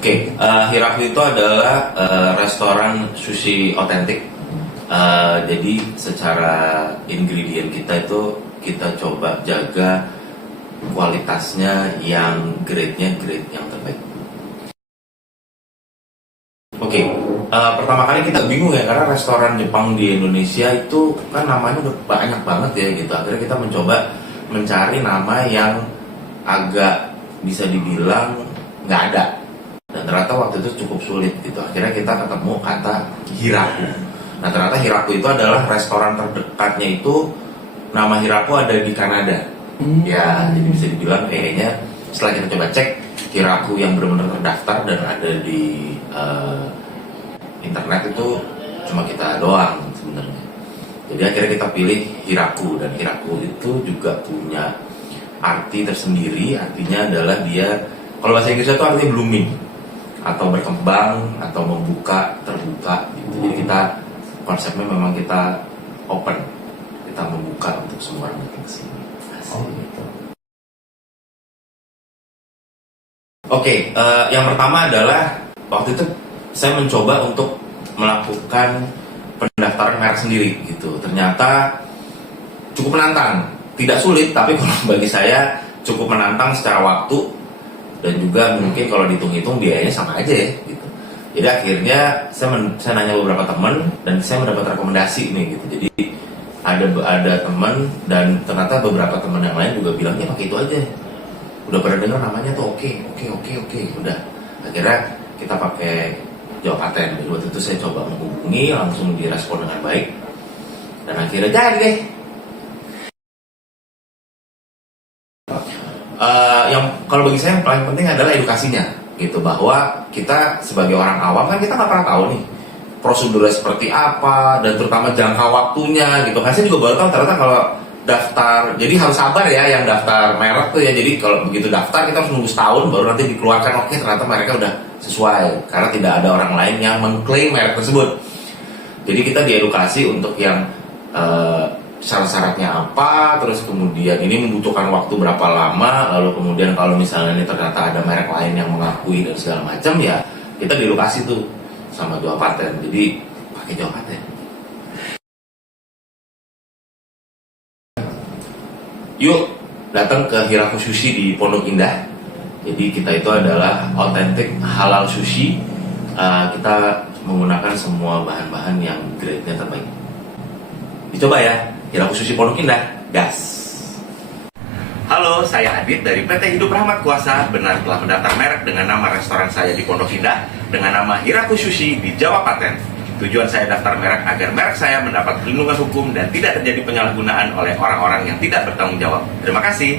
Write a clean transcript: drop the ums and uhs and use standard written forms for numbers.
Oke, Hiraku itu adalah restoran sushi otentik. Jadi secara ingredient kita itu kita coba jaga kualitasnya yang grade-nya grade yang terbaik. Oke, pertama kali kita bingung ya karena restoran Jepang di Indonesia itu kan namanya udah banyak banget ya gitu. Akhirnya kita mencoba mencari nama yang agak bisa dibilang nggak ada. Dan ternyata waktu itu cukup sulit gitu. Akhirnya kita ketemu kata Hiraku. Nah ternyata Hiraku itu adalah restoran terdekatnya itu, nama Hiraku ada di Kanada. Ya jadi bisa dibilang kayaknya setelah kita coba cek Hiraku yang benar-benar terdaftar dan ada di internet itu cuma kita doang sebenarnya. Jadi akhirnya kita pilih Hiraku, dan Hiraku itu juga punya arti tersendiri. Artinya adalah dia, kalau bahasa Inggrisnya itu artinya blooming atau berkembang atau membuka, terbuka gitu. Jadi kita konsepnya memang kita open, kita membuka untuk semua orang datang ke sini. Gitu. Oke, yang pertama adalah waktu itu saya mencoba untuk melakukan pendaftaran merek sendiri gitu. Ternyata cukup menantang, tidak sulit, tapi kalau bagi saya cukup menantang secara waktu. Dan juga mungkin kalau dihitung-hitung biayanya sama aja ya gitu. Jadi akhirnya saya nanya beberapa teman dan saya mendapat rekomendasi nih gitu. Jadi ada teman dan ternyata beberapa teman yang lain juga bilang ya pakai itu aja. Udah pernah dengar namanya tuh oke. Udah. Akhirnya kita pakai Jawa Paten. Jadi waktu itu saya coba menghubungi, langsung direspon dengan baik. Dan akhirnya jadi deh. Yang kalau bagi saya yang paling penting adalah edukasinya gitu, bahwa kita sebagai orang awam kan kita nggak pernah tahu nih prosedurnya seperti apa dan terutama jangka waktunya gitu. Kan saya juga baru tahu ternyata kalau daftar, jadi harus sabar ya yang daftar merek tuh ya. Jadi kalau begitu daftar kita harus nunggu setahun baru nanti dikeluarkan, oke ternyata mereknya udah sesuai karena tidak ada orang lain yang mengklaim merek tersebut. Jadi kita diedukasi untuk yang syarat-syaratnya apa, terus kemudian ini membutuhkan waktu berapa lama, lalu kemudian kalau misalnya ini ternyata ada merek lain yang mengakui dan segala macam, ya kita dilokasi tuh sama Jawa Paten. Jadi pakai Jawa Paten. Yuk datang ke Hiraku Sushi di Pondok Indah. Jadi kita itu adalah authentic halal sushi. Kita menggunakan semua bahan-bahan yang grade-nya terbaik. Dicoba ya, Hiraku Sushi Pondok Indah, gas! Halo, saya Adit dari PT Hidup Rahmat Kuasa. Benar telah mendaftar merek dengan nama restoran saya di Pondok Indah dengan nama Hiraku Sushi di Jawa Paten. Tujuan saya daftar merek agar merek saya mendapat perlindungan hukum dan tidak terjadi penyalahgunaan oleh orang-orang yang tidak bertanggung jawab. Terima kasih.